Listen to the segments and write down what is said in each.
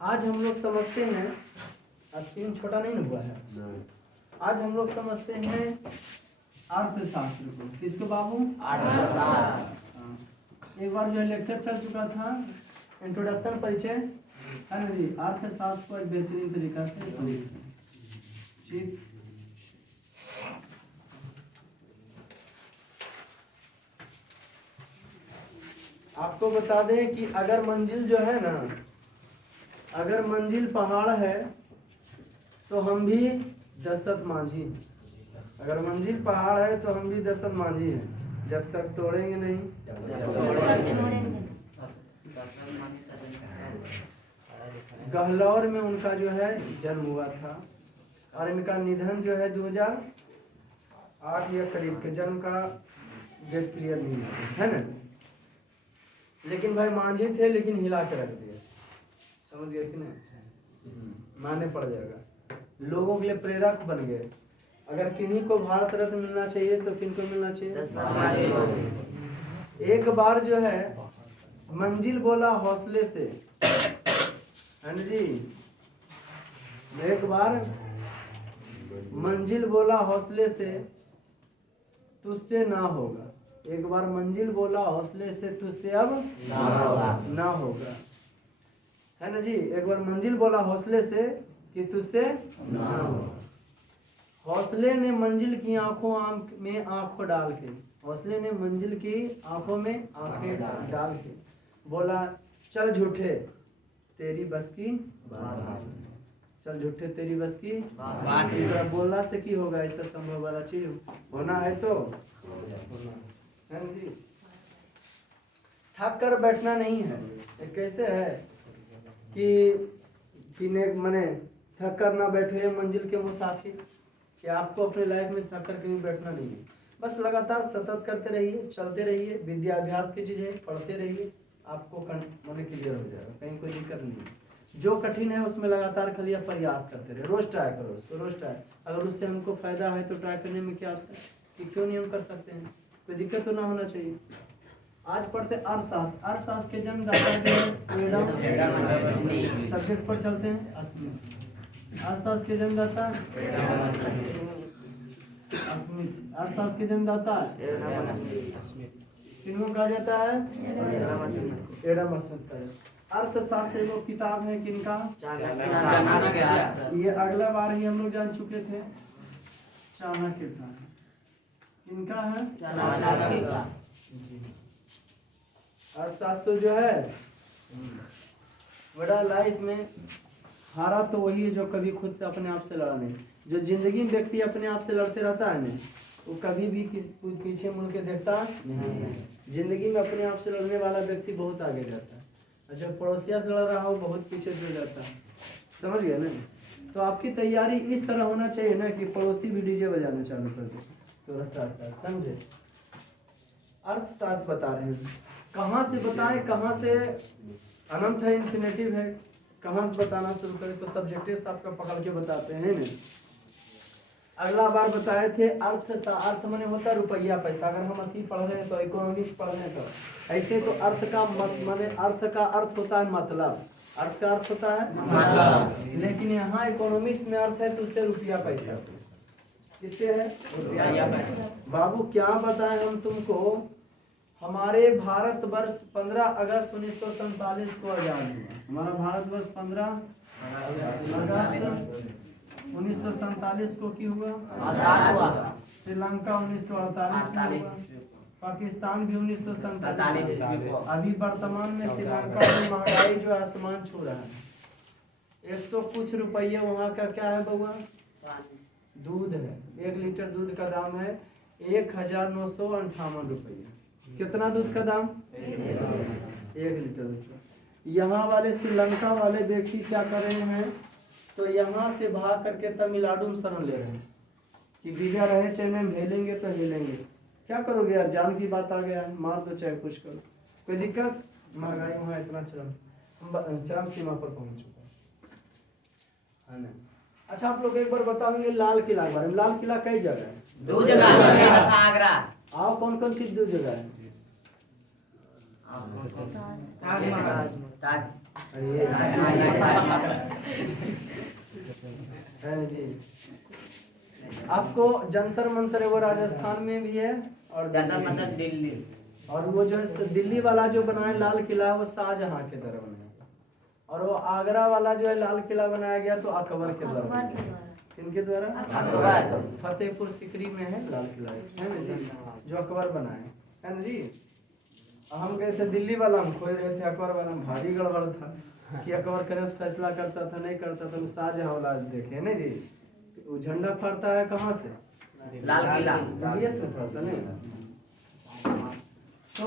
आज हम लोग समझते हैं, स्क्रीन छोटा नहीं हुआ है। आज हम लोग समझते हैं अर्थशास्त्र को। किसको बाबू? अर्थशास्त्र। एक बार जो है लेक्चर चल चुका था, इंट्रोडक्शन परिचय है ना जी। अर्थशास्त्र को एक बेहतरीन तरीका से समझते हैं। ठीक, आपको बता दें कि अगर मंजिल जो है ना, अगर मंजिल पहाड़ है तो हम भी दशरथ मांझी। अगर मंजिल पहाड़ है तो हम भी दशरथ मांझी हैं, जब तक तोड़ेंगे नहीं। गहलौर में उनका जो है जन्म हुआ था और इनका निधन जो है 2008 या करीब के, जन्म का डेट क्लियर नहीं है ना। लेकिन भाई मांझी थे, लेकिन हिला के रख दिया। समझ गए कि नहीं? मानने पड़ जाएगा। लोगों के लिए प्रेरक बन गए। अगर किन्हीं को भारत रत्न मिलना चाहिए तो किनको मिलना चाहिए? एक बार जो है मंजिल बोला हौसले से, है ना जी। एक बार मंजिल बोला हौसले से तुझसे ना होगा। एक बार मंजिल बोला हौसले से तुझसे अब ना होगा, है ना जी। एक बार मंजिल बोला हौसले से कि तुझसे ना होगा। हौसले ने मंजिल की आंखों में आंखों डाल के, हौसले ने मंजिल की आंखों में आंखें डाल के बोला, चल झूठे तेरी बस की बात, चल झूठे तेरी बस की बात। बोलना से की होगा? ऐसा संभव वाला चीज होना है तो है जी। थक कर बैठना नहीं है। ये कैसे है कि मने थक कर ना बैठे मंजिल के मुसाफिर, कि आपको अपने लाइफ में थक कर कहीं बैठना नहीं है। बस लगातार सतत करते रहिए, चलते रहिए। विद्या अभ्यास की चीज है, पढ़ते रहिए, आपको मन क्लियर हो जाएगा, कहीं कोई दिक्कत नहीं है। जो कठिन है उसमें लगातार खाली आप प्रयास करते रहे, रोज ट्राई करो उसको, रोज ट्राई। अगर उससे हमको फायदा है तो ट्राई करने में क्या कि क्यों नहीं हम कर सकते हैं, कोई दिक्कत तो ना होना चाहिए। आज पढ़ते अर्थशास्त्र। अर्थशास्त्र के जन्मदाता सब्जेक्ट पर चलते हैं। अर्थशास्त्र के जन्मदाता अस्मित। अर्थशास्त्र के जन्मदाता किनको कहा जाता है? एडम स्मिथ का। अर्थशास्त्र एक किताब है किनका? ये अगला बार ही हम लोग जान चुके थे, चाणक्य का। किनका है? चाणक्य का। अर्थशास्त्र जो है बड़ा लाइफ में हारा तो वही है जो कभी खुद से अपने आप से लड़ा नहीं। जो जिंदगी में व्यक्ति अपने आप से लड़ते रहता है ना, वो कभी भी पीछे मुड़ के देखता नहीं। जिंदगी में अपने आप से लड़ने वाला व्यक्ति बहुत आगे जाता है, और जब पड़ोसिया से लड़ रहा हो बहुत पीछे चल जाता है। समझ गया ना? तो आपकी तैयारी इस तरह होना चाहिए ना कि पड़ोसी भी डीजे बजाना चालू कर दे, तो साथ साथ समझे। अर्थशास्त्र बता रहे हैं, कहाँ से बताएं, कहाँ से अनंत है, इन्फिनेटिव है, कहाँ से बताना शुरू करें? तो सब्जेक्टिव आपका पकड़ के बताते हैं ना। अगला बार बताए थे अर्थ माने होता रुपया पैसा। अगर हम अथी पढ़ रहे हैं तो इकोनॉमिक्स पढ़ रहे हैं तो ऐसे तो अर्थ का माने अर्थ का अर्थ होता है मतलब, अर्थ का अर्थ होता है मतलब। लेकिन यहाँ इकोनॉमिक्स में अर्थ है तो उससे रुपया पैसा से, किससे है? रुपया पैसा। बाबू क्या बताएं हम तुमको, हमारे भारतवर्ष 15 अगस्त 1947 को आजाद हुआ। हमारा भारतवर्ष 15 अगस्त 1947 को की हुआ? आजाद हुआ। श्रीलंका 1948 में हुआ। पाकिस्तान भी 1947। अभी वर्तमान में श्रीलंका में महंगाई जो आसमान छू रहा है। 100 कुछ रुपये वहाँ का क्या है बउआ? दूध है। 1 लीटर दूध का दाम है 1958 रुपये। कितना दूध का दाम? 1 लीटर दूध। यहाँ वाले श्रीलंका वाले व्यक्ति क्या कर रहे हैं, तो यहाँ से भाग करके तमिलनाडु में शरण ले रहे हैं कि वीजा रहे चाहे हम हिलेंगे तो हिलेंगे। क्या करोगे यार, जान की बात आ गया, मार दो चाहे कुछ करो, कोई दिक्कत? महंगाई वहाँ इतना चरम सीमा पर पहुँच चुका है ना। अच्छा, आप लोग एक बार बताओगे लाल किला के बारे में। लाल किला कई जगह है? 2 जगह, आगरा। आओ कौन कौन सी 2 जगह है? ताजमहल। ये है जी। आपको जंतर मंतर है वो राजस्थान में भी है और जंतर मंतर दिल्ली। और वो जो है दिल्ली वाला जो बना है लाल किला वो शाहजहां के द्वारा बनाया, और वो आगरा वाला जो है लाल किला बनाया गया तो अकबर के द्वारा। किनके द्वारा? अकबर। फतेहपुर सिकरी में है लाल किला, है ना जी, जो अकबर बनाए, है ना जी। हम गए थे दिल्ली वाला, हम खोज रहे थे अकबर वाला, में भारी गड़बड़ था कि अकबर करे फैसला करता था नहीं करता था, शाहजहां वाला देखे ना जी। वो झंडा फहरता है कहाँ से? लाल किला। दिल्ली से फहरता नहीं। तो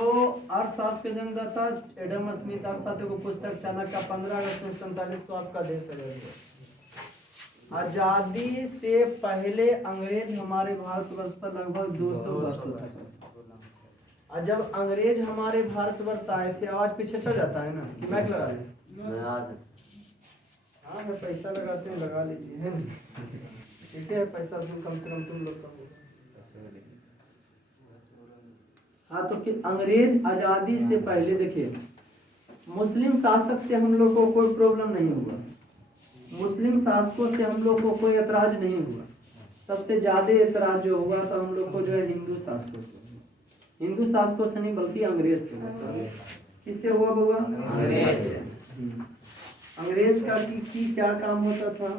अर्थशास्त्र के जन्मदाता एडम स्मिथ, अर्थशास्त्र को पुस्तक चाणक्य 15 अगस्त 1947 को आपका देश है। आजादी से पहले अंग्रेज हमारे भारतवर्ष पर लगभग 200 वर्षों तक, और जब अंग्रेज हमारे भारतवर्ष आए थे, आवाज पीछे चल जाता है ना कि मैक लगा लें? हाँ मैं पैसा लगाते हैं, लगा लीजिए, है ना, ठीक है, पैसा कम से कम तुम लोग का। हाँ तो कि अंग्रेज आजादी से पहले देखिए, मुस्लिम शासक से हम लोग को कोई प्रॉब्लम नहीं हुआ, मुस्लिम शासकों से हम लोग को कोई ऐतराज नहीं हुआ। सबसे ज्यादा ऐतराज जो हुआ तो हम लोग को जो है हिंदू शासकों से, हिंदू शासकों से नहीं बल्कि अंग्रेज से। किससे हुआ बउआ? अंग्रेज का की क्या काम होता था?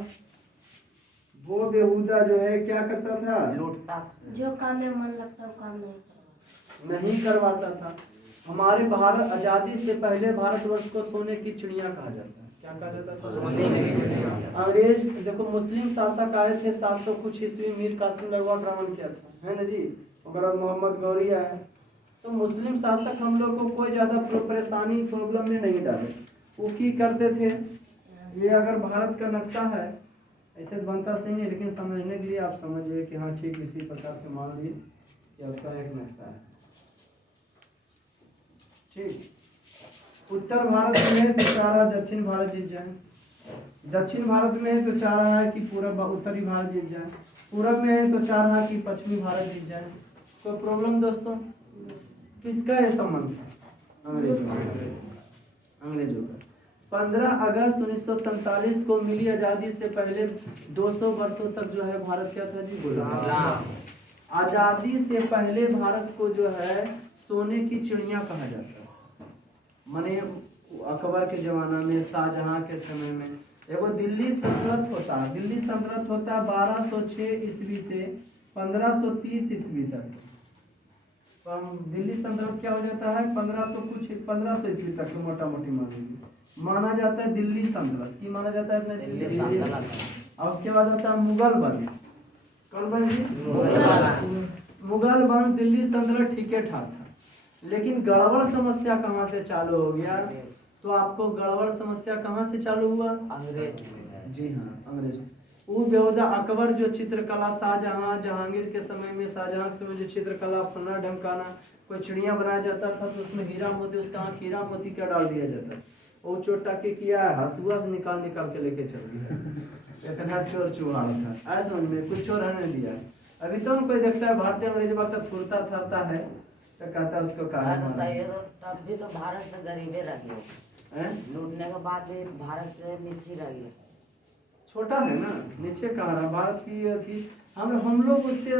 वो बेहुदा जो है क्या करता था? लूटता। जो काम में मन लगता है वो काम नहीं करवाता था। हमारे भारत आजादी से पहले भारतवर्ष को सोने की चिड़िया कहा जाता है। क्या कहा जाता था? सोने की चिड़िया। अंग्रेज देखो, मुस्लिम शासक आए थे 700 कुछ ईस्वी, मीर कासिम लगवा आक्रमण किया था, है ना जी, और बाद मोहम्मद गौरी आए। तो मुस्लिम शासक हम लोग को कोई ज्यादा परेशानी प्रॉब्लम में नहीं डाले। वो की करते थे, ये अगर भारत का नक्शा है, ऐसे बनता सही नहीं, लेकिन समझने के लिए आप समझिए कि हाँ ठीक इसी प्रकार से मान लीजिए कि आपका एक नक्शा है, ठीक। उत्तर भारत में है तो चाह रहा दक्षिण भारत जीत जाए, दक्षिण भारत में है तो चाह रहा है कि पूरा उत्तरी भारत जीत जाए, पूरब में है तो चाह रहा है कि पश्चिमी भारत जीत जाए। कोई प्रॉब्लम दोस्तों? किसका है संबंध? अंग्रेजों का। 15 अगस्त 1947 को मिली आजादी से पहले 200 वर्षों तक जो है भारत क्या था जी? गुलाम। आजादी से पहले भारत को जो है सोने की चिड़िया कहा जाता है। माने अकबर के जमाना में, शाहजहां के समय में एगो दिल्ली सल्तनत होता है। दिल्ली सल्तनत होता है 1206 ईस्वी से 1530 ईस्वी तक। दिल्ली सल्तनत क्या हो जाता है? 1500 ईस्वी तक मोटा मोटी माना जाता है दिल्ली सल्तनत। की माना जाता है अपने? और उसके बाद आता है मुगल वंश। कौन वंश? मुगल वंश दिल्ली सल्तनत ठीक ठाक था, लेकिन गड़बड़ समस्या कहाँ से चालू हो गया? तो आपको गड़बड़ समस्या कहाँ से चालू हुआ? अंग्रेज। जी हाँ, अंग्रेज। वो बेहुदा अकबर जो चित्रकला, शाहजहां, जहांगीर के समय में, शाहजहां के समय जो चित्रकला, फना ढमकाना, कोई चिड़िया बनाया जाता था तो उसमें हीरा मोती, उसका आँख हीरा मोती क्या डाल दिया जाता, वो चोटा के किया है, हंसुआ से निकाल के लेके चल गया। इतना चोर चुहार था, ऐसा समझ में कुछ चोर रहने दिया। अभी तो कोई देखता है भारतीय अंग्रेज वक्त थुरता थरता है तो कहता है उसको कहा। तब भी तो भारत से गरीबे रह गए, लूटने के बाद भी भारत से नीचे रह गए। छोटा है ना, नीचे कहा रहा भारत की थी। हम लोग उससे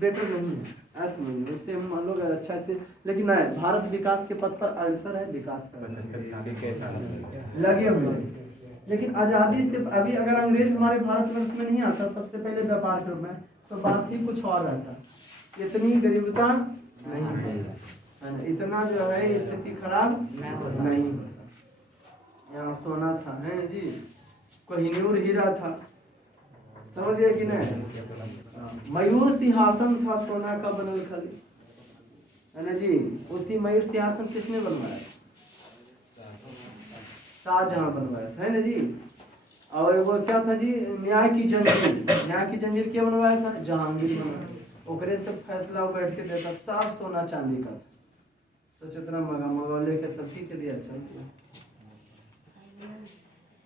बेटर नहीं है, ऐसा समझिए, उससे हम लोग अच्छा से, लेकिन नहीं, भारत विकास के पथ पर अग्रसर है, विकास कर लगे हुए। लेकिन आजादी से अभी अगर अंग्रेज हमारे भारतवर्ष में नहीं आता सबसे पहले व्यापार के रूप में, तो बात ही कुछ और रहता। इतनी गरीबता नहीं है, इतना जो है स्थिति खराब नहीं होता। यहाँ सोना था, है जी, कोहिनूर हीरा था, समझिए कि नहीं। मयूर सिंहासन था सोना का बनल खाली, है ना जी। उसी मयूर सिंहासन किसने बनवाया? शाहजहां बनवाया था, है ना जी। और वो क्या था जी? न्याय की जंजीर, न्याय की जंजीर क्या बनवाया था? जहांगीर बनवाया। ओकरे से फैसला बैठ के देता, सब सोना चांदी का था। सोचो इतना मगौले के सब्जी के लिए अच्छा।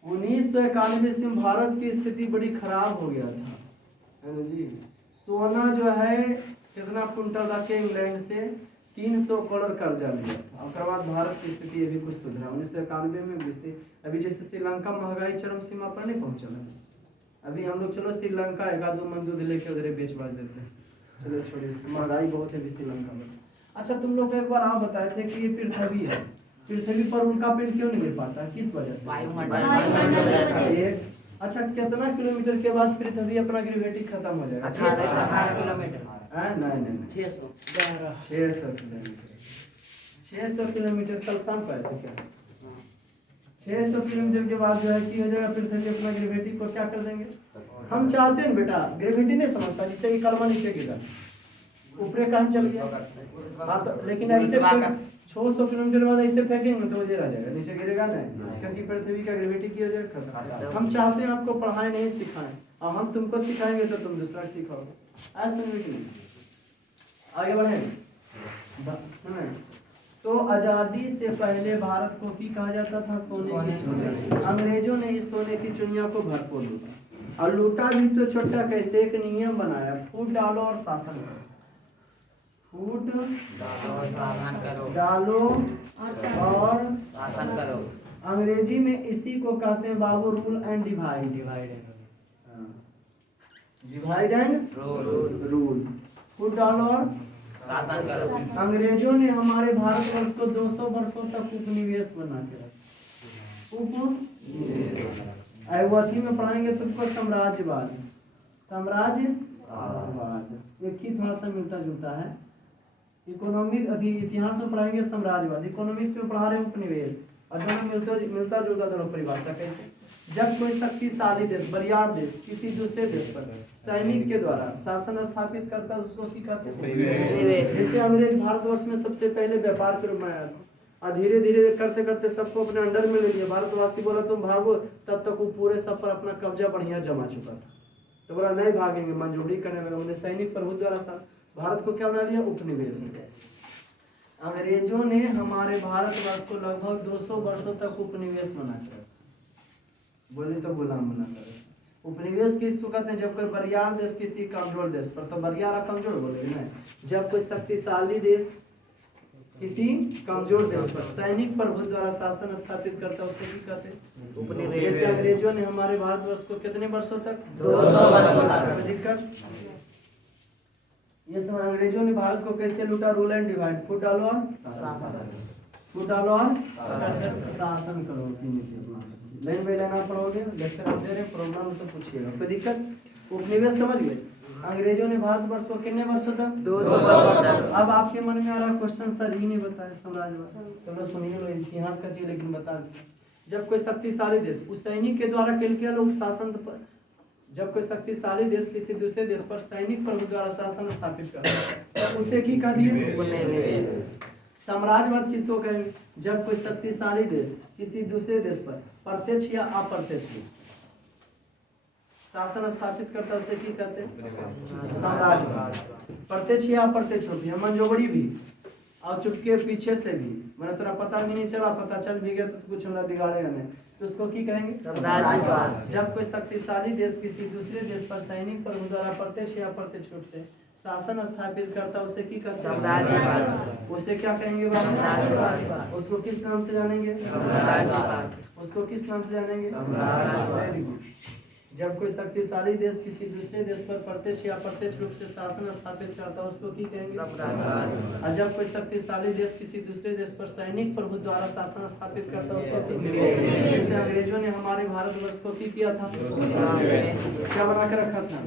1991 में भारत की स्थिति बड़ी खराब हो गया था, है ना जी। सोना जो है कितना कुंटल रखे इंग्लैंड से 300 करोड़ कर्जा लिया। था। उसके बाद भारत की स्थिति अभी कुछ सुधरा 1991 में भी स्थिति, अभी जैसे श्रीलंका महंगाई चरम सीमा पर नहीं पहुंचा है, अभी हम लोग चलो श्रीलंका एक आध मन दूध लेके उधर बेच बाज देते हैं, चलो छोड़िए, महंगाई बहुत है अभी श्रीलंका में। अच्छा तुम लोग एक बार आप बताए थे कि ये पृथ्वी है, पृथ्वी पर उनका पेड़ क्यों नहीं गिर पाता, किस वजह से? एक अच्छा कितना किलोमीटर के बाद पृथ्वी अपना ग्रेविटी खत्म हो जाएगा? 18 किलोमीटर। नहीं 600 किलोमीटर, 600 किलोमीटर कल शाम को आए थे क्या? 600 किलोमीटर के बाद जो है कि हो जाएगा पृथ्वी अपना ग्रेविटी को क्या कर देंगे? हम चाहते हैं बेटा, ग्रेविटी नहीं समझता, जिससे कि कलमा नीचे गिरा ऊपरे कहाँ चल गया। हाँ तो लेकिन ऐसे 600 किलोमीटर बाद ऐसे फेंकेंगे तो वजह आ जाएगा, नीचे गिरेगा नहीं, क्योंकि पृथ्वी का ग्रेविटी की वजह खत्म। हम चाहते हैं आपको पढ़ाएं नहीं सिखाएं, और हम तुमको सिखाएंगे तो तुम दूसरा सीखोगे, ऐसा नहीं। आगे बढ़े तो आजादी से पहले भारत को की कहा जाता था? सोने की चिड़िया। अंग्रेजों ने इस सोने की चिड़िया को भरपूर लूटा, और लूटा भी तो छोटा कैसे, एक नियम बनाया, फूट डालो और शासन करो, फूट डालो और शासन करो। अंग्रेजी में इसी को कहते हैं बाबू rule and divide, divide and rule, फूट डालो और शासन करो। अंग्रेजों ने हमारे भारतवर्ष को 200 वर्षों तक उपनिवेश बना के रखा, अवधि में पढ़ाएंगे तुमको साम्राज्यवाद, साम्राज्यवाद एक ही थोड़ा सा मिलता जुलता है। इकोनॉमिक इतिहास में पढ़ाएंगे साम्राज्यवाद, इकोनॉमिक्स में पढ़ा रहे उपनिवेश, और दोनों मिलता जुलता दोनों परिभाषा। कैसे? जब कोई शक्तिशाली देश, बरियार देश किसी दूसरे देश पर सैनिक के द्वारा शासन स्थापित करता है उसको की कहते हैं? जैसे अंग्रेज भारतवर्ष में सबसे पहले व्यापार के रूप में आया था, और धीरे धीरे करते करते सबको अपने अंडर में ले लिया। भारतवासी बोला तुम भागो, तब तक वो पूरे सब पर अपना कब्जा बढ़िया जमा चुका था, तो बोला नहीं भागेंगे, मंजूरी करने लगा। उन्हें सैनिक प्रभु द्वारा भारत को क्या बना लिया? उपनिवेश में। अंग्रेजों ने हमारे भारतवर्ष को लगभग 200 वर्षों तक उपनिवेश बना कर, बोले तो गुलाम बना कर। उपनिवेश किसको कहते हैं? जब कोई बरियार देश किसी कमजोर देश पर, तो बरियार कमजोर बोलेंगे ना, जब कोई शक्तिशाली देश किसी कमजोर देश पर सैनिक प्रभु द्वारा शासन स्थापित करता है उसे भी कहते हैं उपनिवेश। जैसे अंग्रेजों ने हमारे भारतवर्ष को कितने वर्षों तक? 200 वर्षों तक। दिक्कत ये समय अंग्रेजों ने भारत को कैसे लूटा? रूल एंड डिवाइड, फूट डालो और फूट डालो और शासन करो। लाइन बाई लाइन आप पढ़ोगे, लेक्चर आप दे रहे, प्रोग्राम तो पूछिएगा, कोई दिक्कत? उपनिवेश समझ गए? अंग्रेजों ने भारतवर्ष को कितने वर्षों तक? 200 वर्षों तक। अब आपके मन में आ रहा क्वेश्चन, सर ही नहीं बताया साम्राज्यवाद, चलो सुनिए लो, इतिहास का चीज लेकिन बता दें। जब कोई शक्तिशाली देश उस सैनिक के द्वारा किया लोग शासन पर, जब कोई शक्तिशाली देश किसी दूसरे देश पर सैनिक प्रभु द्वारा शासन स्थापित करता है तो उसे की कह दिए? साम्राज्यवाद किसको कहेंगे? जब कोई शक्तिशाली देश किसी दूसरे देश पर प्रत्यक्ष या अप्रत्यक्ष रूप से शासन स्थापित करता है उसे की कहते हैं? साम्राज्यवाद। प्रत्यक्ष या अप्रत्यक्ष रूप में, मंजोबड़ी भी और चुपके पीछे से भी, मैंने तेरा पता भी नहीं चला, पता चल भी गया तो कुछ हमारा बिगाड़ेगा नहीं, तो उसको की कहेंगे? साम्राज्यवाद। जब कोई शक्तिशाली देश किसी दूसरे देश पर सैनिक प्रभु द्वारा प्रत्यक्ष या अप्रत्यक्ष रूप से शासन स्थापित करता है उसे की कहते हैं? साम्राज्यवाद। उसे क्या कहेंगे? उसको किस नाम से जानेंगे? उसको किस नाम से जानेंगे? Very good. जब कोई शक्तिशाली देश किसी दूसरे देश पर प्रत्यक्ष या अप्रत्यक्ष रूप से शासन स्थापित करता है उसको की कहेंगे? और जब कोई शक्तिशाली देश किसी दूसरे देश पर सैनिक प्रभु द्वारा शासन स्थापित करता है उसको की कहेंगे? जैसे अंग्रेजों ने हमारे भारतवर्ष को की किया था? क्या बना के रखा था?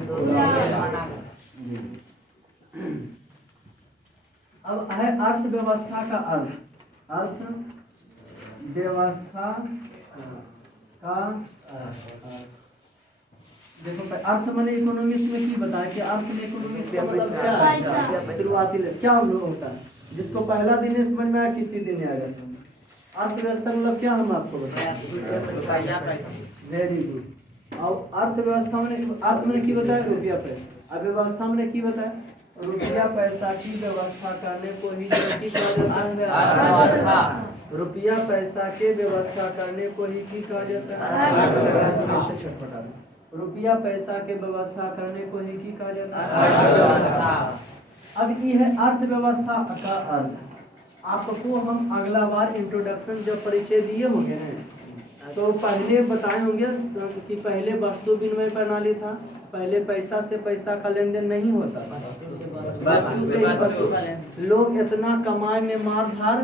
अब है अर्थव्यवस्था का अर्थ, अर्थव्यवस्था का देखो, अर्थ मैंने इकोनॉमिक्स में की बताया कि अर्थ में इकोनॉमिक्स का मतलब क्या है? शुरुआती क्या होता है, जिसको पहला दिन नहीं समझ में आया किसी दिन आएगा समझ। अर्थव्यवस्था मतलब क्या हम आपको बताया? Very good. और अर्थव्यवस्था में अर्थ मैंने की बताया? रुपया पैसा। अब व्यवस्था मैंने की बताया? रुपया पैसा की व्यवस्था करने को ही की जाता है? रुपया पैसा के व्यवस्था करने को ही की कहा जाता है? छटपटा रुपया पैसा के व्यवस्था करने को ही की कहा जाता है? अब ये है अर्थव्यवस्था का अर्थ। आपको हम अगला बार इंट्रोडक्शन जब परिचय दिए होंगे हैं तो पहले बताए होंगे कि पहले वस्तु विनिमय प्रणाली था, पहले पैसा से पैसा का लेन देन नहीं होता था, वस्तु से ही वस्तु। लोग इतना कमाए में मार धार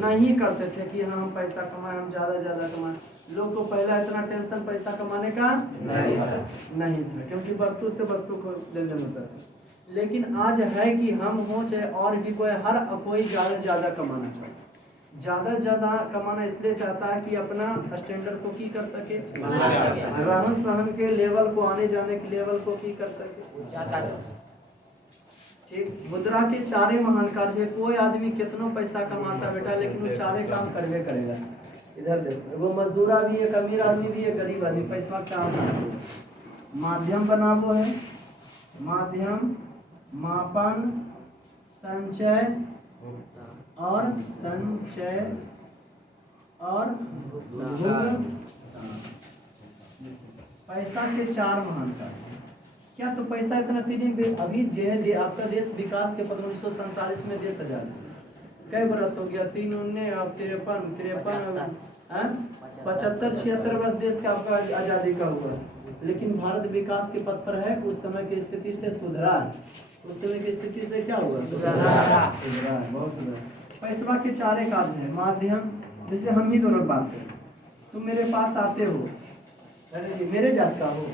नहीं करते थे कि हाँ हम पैसा कमाए, हम ज्यादा कमाए। लोग को पहला इतना टेंशन पैसा कमाने का नहीं था, क्योंकि वस्तु से वस्तु को लेन देन होता था। लेकिन आज है कि हम हो चाहे और भी कोई, हर कोई ज्यादा कमाना चाहता है, ज्यादा कमाना इसलिए चाहता है कि अपना स्टैंडर्ड को की कर सके, रहन सहन के लेवल को, आने जाने के लेवल को की कर सके। ठीक, मुद्रा के चारे महान कार्य है। कोई आदमी कितना पैसा कमाता बेटा, लेकिन वो चारे काम करवे करेगा। इधर देखो, वो मजदूरा भी है, अमीर आदमी भी है, गरीब आदमी, पैसा काम माध्यम बनाबो है। माध्यम मापन संचय और भुगतान। पैसा के चार महान कार्य। क्या तो पैसा इतना तीन अभी जे आपका देश विकास के 1947 में देश आजाद कई बरस हो गया, 3 19 अब 53 75 76 वर्ष देश का आपका आजादी का हुआ। लेकिन भारत विकास के पथ पर है, उस समय की स्थिति से सुधरा है। उस समय की स्थिति से क्या हुआ? सुधरा, बहुत सुधरा। पैसा के चारे कार्य है। माध्यम, जैसे हम ही दोनों बात करें, तुम मेरे पास आते हो, अरे जी मेरे जात का हो,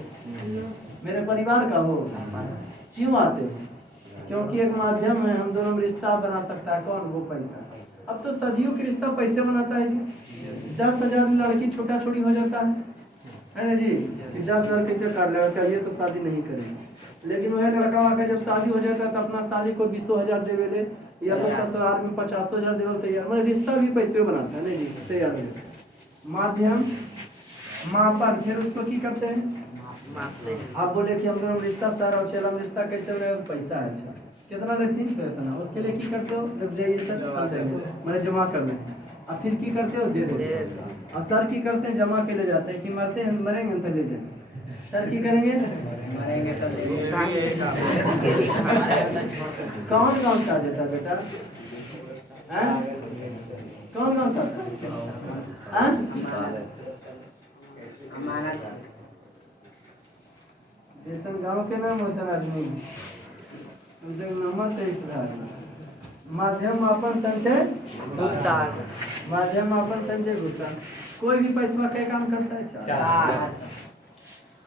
मेरे परिवार का हो, क्यों आते हो? क्योंकि एक माध्यम है, हम दोनों में रिश्ता बना सकता है। कौन? वो पैसा। अब तो सदियों की रिश्ता पैसे बनाता है जी। 10,000 लड़की छोटा छोटी हो जाता है ना जी, 10,000 कैसे काट लेगा, कहिए तो शादी नहीं करेंगे। लेकिन वह लड़का वाका जब शादी हो जाता है तो अपना शादी को 20,000 देवे ले, या तो ससुराल में 50,000 देवे तैयार, मतलब रिश्ता भी पैसे बनाता है नहीं जी, तैयार है। माध्यम मापन, फिर उसको की करते हैं, आप बोले कि हम दोनों रिश्ता सर और चेला में रिश्ता कैसे बनेगा? पैसा है, अच्छा कितना रहती है इतना, उसके लिए की करते हो, मैंने जमा कर लें, अब फिर की करते हो, दे दे। और सर की करते हैं, जमा के ले जाते हैं कि मरते हैं मरेंगे तो ले जाए। सर की करेंगे, मरेंगे तो कौन कौन सा आ जाता है बेटा? कौन कौन सा? जैसन गाँव के नाम वैसन आदमी, उसे नंबर से सुधार। माध्यम मापन संचय भुगतान, माध्यम मापन संचय भुगतान। कोई भी पैसा क्या काम करता है? चार।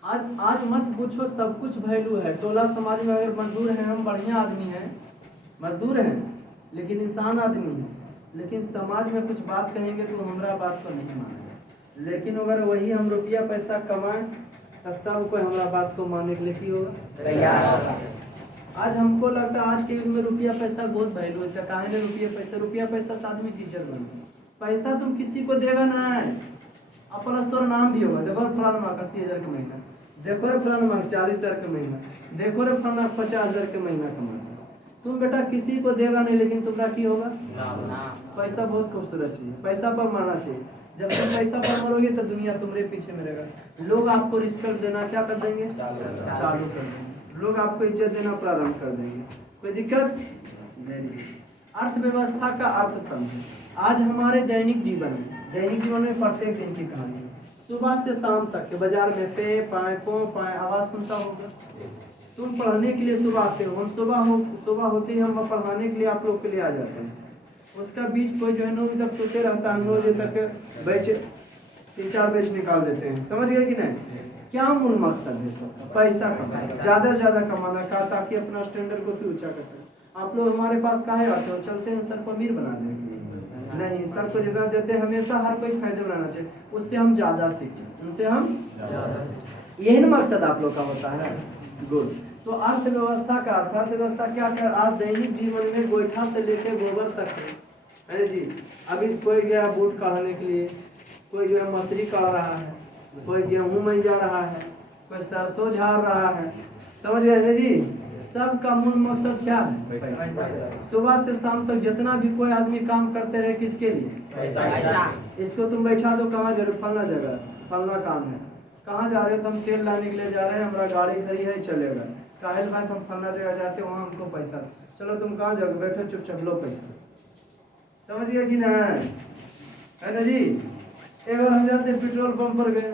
आज मत पूछो, सब कुछ वैल्यू है। टोला समाज में अगर मजदूर हैं, हम बढ़िया आदमी हैं, मजदूर हैं लेकिन इंसान आदमी है, लेकिन समाज में कुछ बात कहेंगे तो हमारा बात को नहीं मानेंगे। लेकिन अगर वही हम रुपया पैसा कमाएं तो सब कोई हमारा बात को मानने के लिए की होगा, तैयार। आज हमको लगता है आज के युग में रुपया पैसा बहुत वैल्यू है। कहा रुपया पैसा से आदमी टीचर बन, पैसा तुम किसी को देगा ना है, अब प्लस तो नाम भी होगा। देखो फलाना माँ का 80,000 का महीना, देखो रे फलाना माँ 40,000 का महीना, देखो रे फलाना 50,000 का महीना कमाता। तुम बेटा किसी को देगा नहीं, लेकिन तुम्हारा की होगा? पैसा बहुत खूबसूरत चीज, पैसा पर मारना चाहिए। जब तुम पैसा पर मरोगे तो दुनिया तुम्हारे पीछे मिलेगा। लोग आपको रिस्पेक्ट देना क्या कर देंगे? चालू कर देंगे। लोग आपको इज्जत देना प्रारंभ कर देंगे। कोई दिक्कत नहीं। अर्थव्यवस्था का अर्थ समझे। आज हमारे दैनिक जीवन में प्रत्येक दिन की कहानी, सुबह से शाम तक के बाजार में पे पाए पो पाए आवाज सुनता होगा। तुम पढ़ने के लिए सुबह आते हो, हम सुबह होते ही हम पढ़ाने के लिए आप लोग के लिए आ जाते हैं। उसका बीच कोई जो है 9 बजे तक सोते रहता है, 9 बजे तक बैच 3-4 बैच निकाल देते हैं। समझ गए कि नहीं? क्या मूल मकसद है सबका? पैसा कमाना, ज्यादा कमाना का, ताकि अपना स्टैंडर्ड को ऊंचा कर सके। आप लोग हमारे पास काहे आते हो? चलते हैं सर को अमीर बना देंगे? नहीं, सर को जितना देते हैं हमेशा हर कोई फायदे बनाना चाहिए, उससे हम ज्यादा सीखें, उनसे हम यही ना मकसद आप लोग का होता है। गुड। तो अर्थव्यवस्था का अर्थव्यवस्था क्या कर, आज दैनिक जीवन में गोईठा से लेकर गोबर तक है जी। अभी कोई गया बूट काढ़ने के लिए, कोई जो है मछली काढ़ रहा है, कोई गेहूं में जा रहा है, कोई सरसों झाड़ रहा है। समझ गए जी? सबका मूल मकसद क्या है? सुबह से शाम तक जितना भी कोई आदमी काम करते रहे, किसके लिए? पैसा। इसको तुम बैठा दो, कहाँ जा रहे? फलना जगह, फलना काम है। कहाँ जा रहे हो? तुम तेल लाने के लिए जा रहे हैं, हमारा गाड़ी खड़ी है, चलेगा। काहे भाई तुम फलना जगह जाते हो, वहाँ हमको पैसा। चलो तुम कहाँ जाओगे? बैठो चुपचाप, लो पैसा। समझ गए कि ना, है ना जी। एक बार हम जाते पेट्रोल पंप पर गए,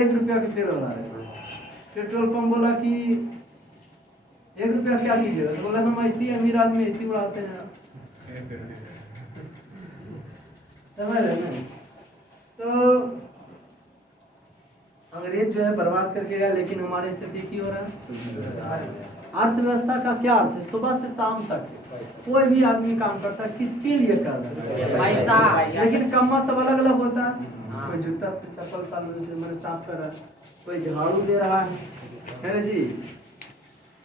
1 रुपया का तेल हो रहा है। पेट्रोल पंप बोला कि 1 रुपया क्या कीजिएगा, तो बोला हम ऐसी अमीर आदमी ऐसी उड़ाते हैं। समझ रहे ना। तो अंग्रेज जो है बर्बाद करके गया, लेकिन हमारी स्थिति की हो रहा है। अर्थव्यवस्था का क्या अर्थ है? सुबह से शाम तक कोई भी आदमी काम करता है, किसके लिए कर रहा है? पैसा। लेकिन कम्मा सब अलग अलग होता है। कोई जूता से चप्पल मैंने साफ कर रहा है, कोई झाड़ू दे रहा है ना जी,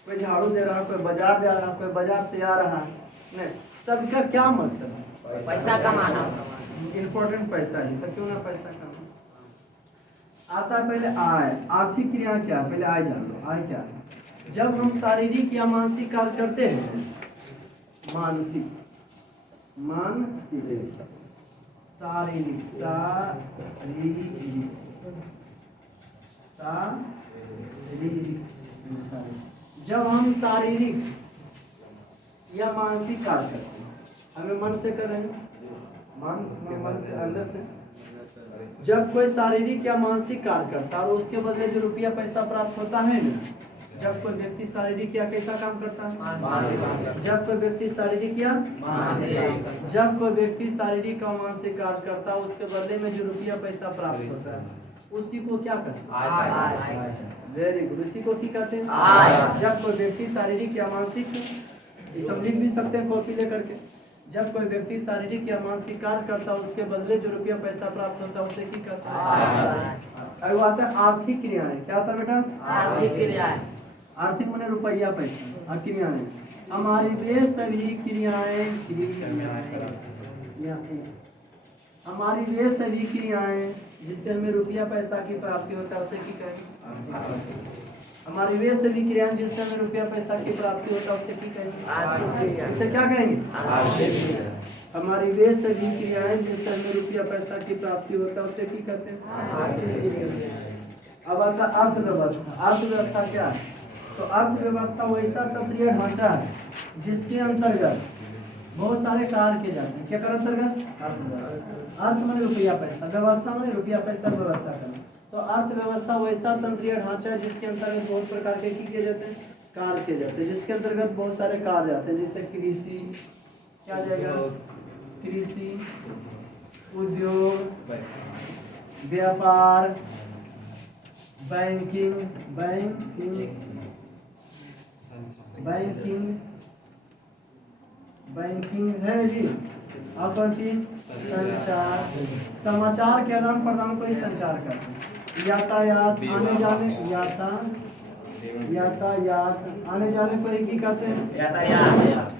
कोई झाड़ू दे रहा है, कोई बाजार जा रहा है, कोई बाजार से आ रहा है। नहीं, सबका क्या मकसद है? पैसा कमाना। इम्पोर्टेंट पैसा ही, तो क्यों ना पैसा कमाना। आता है पहले आय। आर्थिक क्रिया क्या है? पहले आय जान लो। आय क्या है? जब हम शारीरिक या मानसिक कार्य करते हैं, मानसिक शारीरिक जब हम शारीरिक या मानसिक कार्य करते हैं, हमें मन से कर रहे हैं, मन से अंदर से। जब कोई शारीरिक या मानसिक कार्य करता है और उसके बदले जो रुपया पैसा प्राप्त होता है ना, जब कोई व्यक्ति शारीरिक या कैसा काम करता है, जब कोई व्यक्ति शारीरिक या जब कोई व्यक्ति शारीरिक और मानसिक कार्य करता है, उसके बदले में जो रुपया पैसा प्राप्त होता है, उसी को क्या कहते हैं? Very good. उसी को क्या कहते हैं? जब कोई व्यक्ति शारीरिक या मानसिक, सब लिख भी सकते हैं कॉपी लेकर के। जब कोई व्यक्ति शारीरिक या मानसिक कार्य करता है, उसके बदले जो रुपया पैसा प्राप्त होता है, उसे क्या कहते हैं? वो आता है आर्थिक क्रियाएं। क्या आता है बेटा? आर्थिक क्रियाएं। आर्थिक माने रुपया पैसा और क्रियाएं। हमारी वे सभी क्रियाएं हमारी वे सभी क्रियाएं जिससे हमें रुपया पैसा की प्राप्ति होता है, उसे की कहेंगे? हमारी वे सभी क्रियाएं जिससे हमें रुपया पैसा की प्राप्ति होता है, उसे की कहेंगे? उसे क्या कहेंगे? हमारी वे सभी क्रियाएं जिससे हमें रुपया पैसा की प्राप्ति होता है, उसे की कहते हैं? अब आता अर्थव्यवस्था। अर्थव्यवस्था क्या है? तो अर्थव्यवस्था वैसा तंत्रीय ढांचा है जिसके अंतर्गत बहुत सारे कार्य किए जाते हैं। क्या कर अंतर्गत? अर्थ माने रुपया पैसा, व्यवस्था माने रुपया पैसा व्यवस्था करना। तो अर्थव्यवस्था वैसा तंत्रीय ढांचा है जिसके अंतर्गत बहुत प्रकार के किए जाते हैं, कार्य किए जाते हैं, जिसके अंतर्गत बहुत सारे कार्य आते हैं, जैसे कृषि, क्या जाएगा? कृषि, उद्योग, व्यापार, बैंकिंग है जी। और कौन चीज? संचार। समाचार के आदान प्रदान को ही संचार करते हैं। यातायात, आने जाने, यातायात आने जाने को ही कहते हैं यातायात।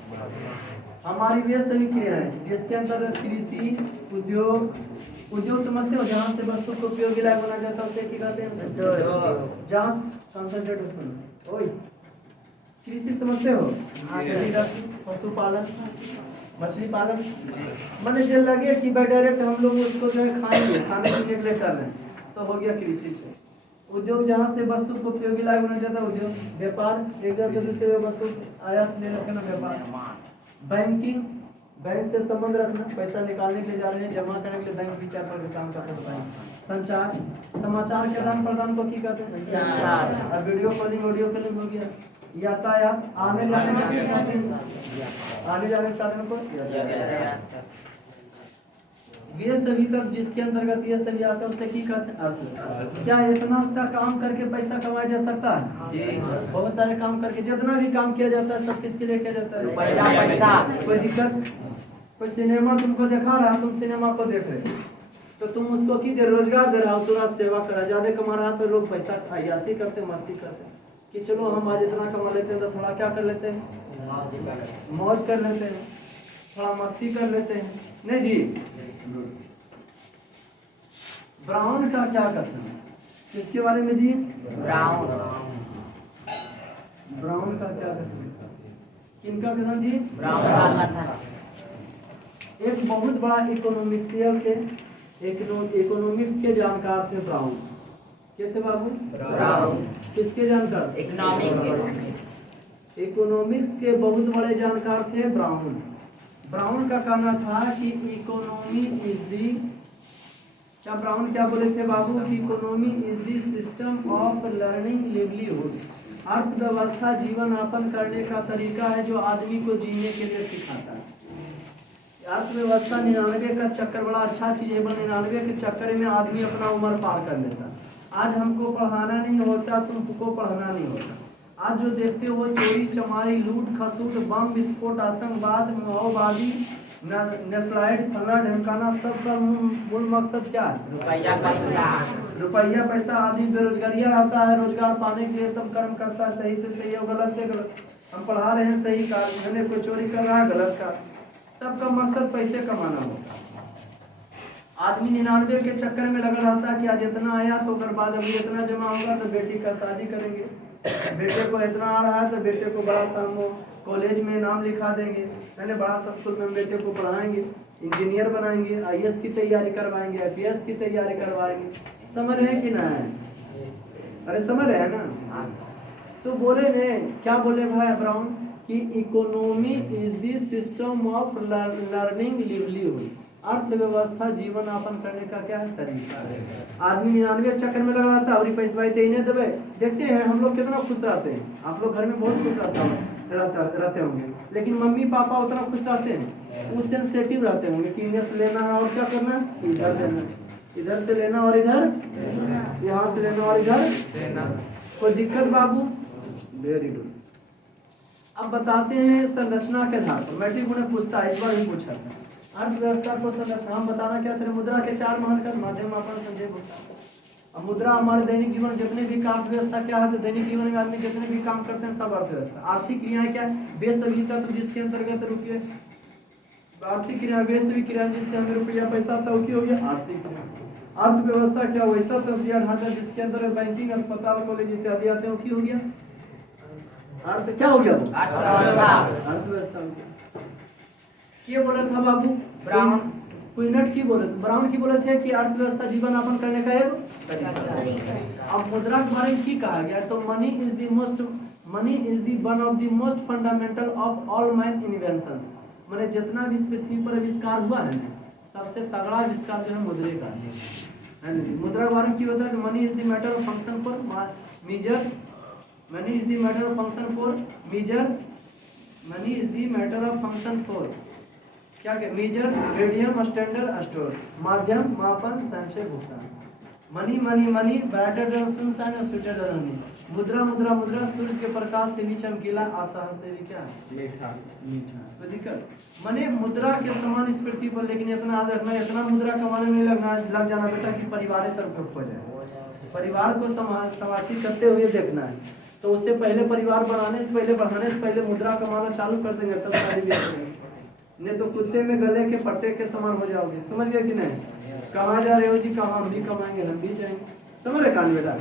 हमारी वे सभी क्रियाएं जिसके अंतर्गत कृषि, उद्योग समझते हो, जहाँ से वस्तु को उपयोगी लायक बना जाता है, उसे क्या कहते हैं? जहाँ कंसंट्रेट हो सुनो। ओए, कृषि समझते हो? पशुपालन, मछली पालन, मैंने जो लगे कि भाई डायरेक्ट हम लोग उसको जो है खाने पीने के लिए कर रहे हैं, तो हो गया कृषि से। उद्योग जहाँ से वस्तु को उपयोगी लायक बना जाता है, उद्योग। व्यापार, एक जगह से दूसरे वस्तु आयात ले रखना, व्यापार। बैंकिंग, बैंक से संबंध रखना, पैसा निकालने के लिए जा रहे हैं, जमा करने के लिए बैंक विचार पर काम करता है। संचार, समाचार के आदान प्रदान को क्या कहते हैं? संचार। और वीडियो कॉलिंग, ऑडियो कॉलिंग हो गया। यातायात, आने जाने के साधन को ये सभी तक जिसके अंतर्गत ये सभी आता है, उसे की कहते हैं? अर्थ। क्या इतना सा काम करके पैसा कमाया जा सकता है? बहुत सारे काम करके जितना भी काम किया जाता है, सब किसके लिए किया जाता है? पैसा। कोई दिक्कत? कोई सिनेमा तुमको दिखा रहा है, तुम सिनेमा को देख रहे, तो तुम उसको की दे रोजगार दे रहा हो, तुरंत सेवा करा, ज्यादा कमा रहा तो लोग पैसा अयासी करते, मस्ती करते कि चलो हम आज इतना कमा लेते हैं तो थोड़ा क्या कर लेते हैं? मौज कर लेते हैं, थोड़ा मस्ती कर लेते हैं। नहीं जी। ब्राउन का क्या कहते हैं? किसके बारे में जी? ब्राउन का क्या कहते हैं? किनका कथन जी? ब्राउन का कथन। एक बहुत बड़ा इकोनॉमिक्स के जानकार थे ब्राउन। क्या थे बाबू? ब्राउन। किसके जानकार? इकोनॉमिक्स के बहुत बड़े जानकार थे ब्राउन। ब्राउन का कहना था कि इकोनॉमी इज दी, क्या ब्राउन क्या बोले थे बाबू कि economy is the system of learning livelihood. अर्थव्यवस्था जीवन यापन करने का तरीका है जो आदमी को जीने के लिए सिखाता है। अर्थव्यवस्था 99 का चक्कर बड़ा अच्छा चीज है, 99 के चक्कर में आदमी अपना उम्र पार कर लेता। आज हमको पढ़ाना नहीं होता, तुमको पढ़ना नहीं होता। आज जो देखते हो चोरी चमारी लूट खसूट बम विस्फोट आतंकवाद माओवादी नेशनलाइट फला ढमकाना सब का मूल मकसद क्या है? रुपया पैसा। आदमी बेरोजगारिया रहता है, रोजगार पाने के लिए सब कर्म करता है, सही से सही और गलत से गलत। हम पढ़ा रहे हैं सही का, मैंने कोई चोरी कर रहा है गलत का, सबका मकसद पैसे कमाना होता है। आदमी 99 के चक्कर में लगा रहता है कि आज इतना आया तो अगर बाद अभी इतना जमा होगा तो बेटी का शादी करेंगे, बेटे को इतना आ रहा है तो बेटे को बड़ा सा कॉलेज में नाम लिखा देंगे, मैंने बड़ा सा स्कूल में बेटे को पढ़ाएंगे, इंजीनियर बनाएंगे, IAS की तैयारी करवाएंगे, IPS की तैयारी करवाएंगे। समझ रहे हैं कि ना है? अरे समझ रहे हैं ना? तो बोले ने क्या बोले भाई ब्राउन कि economy is the system of learning livelihood. अर्थव्यवस्था जीवन यापन करने का क्या है तरीका है। आदमी 99 चक्कर में लगा रहता है और पैसा भाई देने देवे। देखते हैं हम लोग कितना खुश रहते हैं, आप लोग घर में बहुत खुश रहते होंगे, लेकिन मम्मी पापा उतना खुश रहते हैं, वो सेंसिटिव रहते होंगे कि इन्हें से लेना है और क्या करना है, इधर लेना, इधर से लेना और इधर, यहाँ से लेना और इधर लेना। कोई दिक्कत बाबू? Very good. अब बताते हैं संरचना के आधार पर, मैट्रिक में पूछता है, इस बार भी पूछा था। अर्थव्यवस्था को संरचना हम बताना क्या चले, मुद्रा के 4 महान का माध्यम अपन संजय होता है। अब मुद्रा हमारे दैनिक जीवन जितने भी काम व्यवस्था क्या है, तो दैनिक जीवन में आदमी जितने भी काम करते हैं सब अर्थव्यवस्था। आर्थिक क्रियाएं क्या है? बेसभी तत्व जिसके अंतर्गत रुपये, आर्थिक क्रिया बेसभी क्रिया जिससे हमें रुपया पैसा आता है हो गया आर्थिक क्रिया। अर्थव्यवस्था क्या वैसा तत्व या ढांचा जिसके अंदर बैंकिंग अस्पताल कॉलेज इत्यादि आते हैं हो गया अर्थ। क्या हो गया? अर्थव्यवस्था हो गया। ये बोला था बाबू ब्राउन, क्विनेट की बोले थे, ब्राउन की बोले थे कि अर्थव्यवस्था जीवन यापन करने का एक तरीका। अब मुद्रा के बारे में की कहा गया, तो money is the one of the most fundamental of all man inventions. माने जितना भी इस पृथ्वी पर आविष्कार हुआ है ना, सबसे तगड़ा आविष्कार जो है मुद्रे का है। मुद्रा के बारे में की होता है कि money is the matter of function four measure, money is the matter of function four measure, money is the matter of function four क्या क्या मेजर मीडियम स्टैंडर्ड स्टोर, माध्यम मापन संचय भुगतान। Money money money brighter then sunshine और sweeter than Honey. मुद्रा मुद्रा मुद्रा सूर्य के प्रकाश से भी चमकीला, आसाह से भी क्या मीठा मीठा। तो दिक्कत मने मुद्रा के समान इस पृथ्वी पर, लेकिन इतना याद रखना, इतना मुद्रा कमाने में लग जाना बेटा कि परिवार तरफ हो जाए। परिवार को समाप्ति करते हुए देखना है, तो उससे पहले परिवार बनाने से पहले बढ़ाने से पहले मुद्रा कमाना चालू कर देंगे तब शादी भी करेंगे। नहीं तो कुत्ते में गले के पट्टे के समान हो जाओगे। समझ गए कि नहीं? कहाँ जा रहे हो जी? कहाँ हम भी कमाएंगे, हम भी जाएंगे। समझ रहे कान बेटा?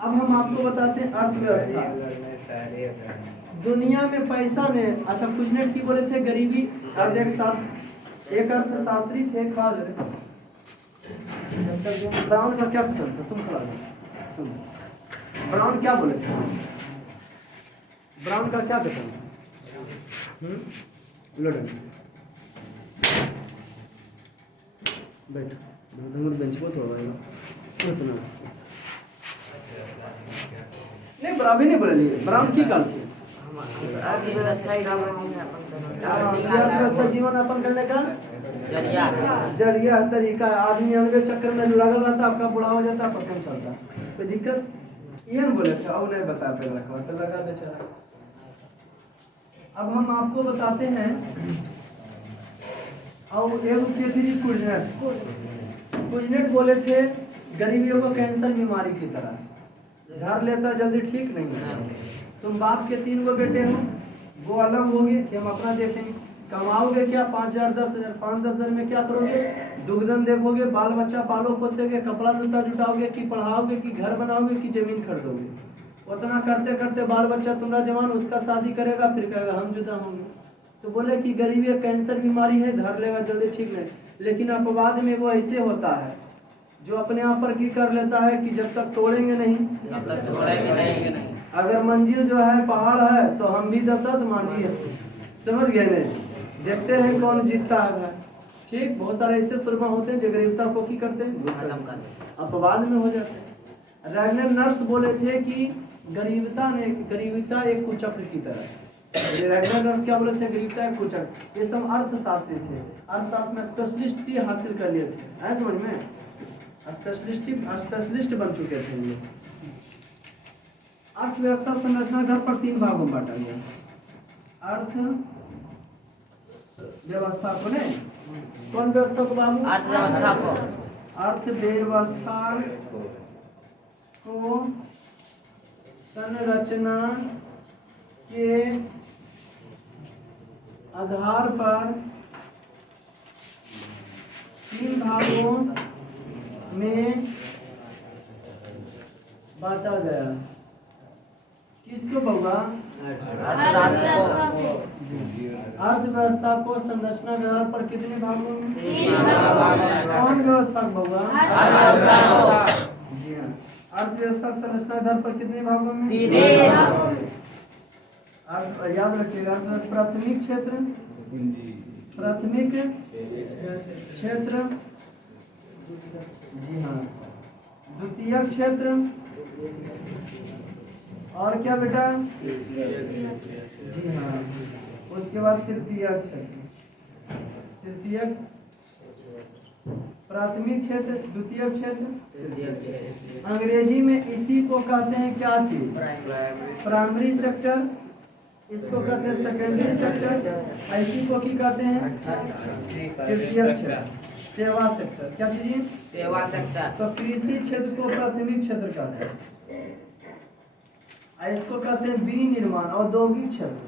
अब हम आपको बताते हैं अर्थव्यवस्था। दुनिया में पैसा ने, अच्छा कुजनेट की बोले थे गरीबी, एक अर्थशास्त्री थे। ब्राउन का क्या पसंद था? तुम खड़ा, ब्राउन क्या बोले थे? ब्राउन का क्या पसंद था? लड़न बैठ बेंच को थोड़ा नहीं, बराबर नहीं बोले। ब्राउन की काल की अर्थव्यवस्था जीवन यापन करने का जरिया तरीका। आदमी 99 चक्कर में लगा रहता, आपका बुढ़ा हो जाता, पता नहीं चलता। कोई दिक्कत ये बोले थे और नहीं बता पे रखा तो लगा बेचारा। अब हम आपको बताते हैं और एक कुजनेट बोले थे गरीबियों को कैंसर बीमारी की तरह धर लेता, जल्दी ठीक नहीं है। तुम बाप के 3 गो बेटे हो, वो अलग होंगे कि हम अपना देखेंगे। कमाओगे क्या? 5,000 10,000, 5-10 में क्या करोगे? दुगधन देखोगे, बाल बच्चा पालो पोसेगे, कपड़ा लूटा जुटाओगे, कि पढ़ाओगे, कि घर बनाओगे, कि जमीन खरीदोगे। उतना करते करते बाल बच्चा तुम्हारा जवान, उसका शादी करेगा, फिर कहेगा हम जुदा होंगे। तो बोले कि गरीबी कैंसर बीमारी है, धर लेगा, जल्दी ठीक नहीं। लेकिन अपवाद में वो ऐसे होता है जो अपने आप पर की कर लेता है कि जब तक तोड़ेंगे नहीं तब तक छोड़ेंगे नहीं। अगर मंजिल जो है पहाड़ है तो हम भी 10 मांझी है। समझ गए नहीं? देखते हैं कौन जीतता है। ठीक, बहुत सारे ऐसे सुरमा होते हैं जो गरीबता को की करते हैं, अपवाद में हो जाते हैं। रैगनर नर्स बोले थे कि गरीबता एक कुचक्र की तरह है। ये रैगनर नर्स क्या बोले थे? गरीबता एक कुचक्र। ये सब अर्थशास्त्री थे, अर्थशास्त्र में स्पेशलिस्ट हासिल कर लिए थे। ऐसा समझ में स्पेशलिस्ट बन चुके थे ये। अर्थव्यवस्था संरचना घर पर 3 भागों में बांटा गया। अर्थ व्यवस्था को नहीं, कौन व्यवस्था को बाबू? अर्थव्यवस्था को। अर्थव्यवस्था को संरचना के आधार पर 3 भागों में बांटा गया। किसको होगा? अर्थव्यवस्था को। अर्थव्यवस्था को संरचना के आधार पर कितने भागों में? 3 भागों में। कौन व्यवस्था को होगा? अर्थव्यवस्था। जी हाँ, अर्थव्यवस्था की संरचना के आधार पर कितने भागों में? 3 भागों में। याद रखिएगा, प्राथमिक क्षेत्र, प्राथमिक क्षेत्र, जी हाँ, द्वितीयक क्षेत्र, और क्या बेटा? जी हाँ, उसके बाद तृतीयक क्षेत्र। तृतीयक, प्राथमिक क्षेत्र, द्वितीयक क्षेत्र। अंग्रेजी में इसी को कहते हैं क्या चीज? Primary sector. इसको कहते हैं सेकेंडरी सेक्टर। इसी को की कहते हैं? तृतीयक क्षेत्र, सेवा सेक्टर। क्या चीज? सेवा सेक्टर। तो कृषि क्षेत्र को प्राथमिक क्षेत्र कहते हैं, इसको कहते हैं विनिर्माण, औद्योगिक क्षेत्र।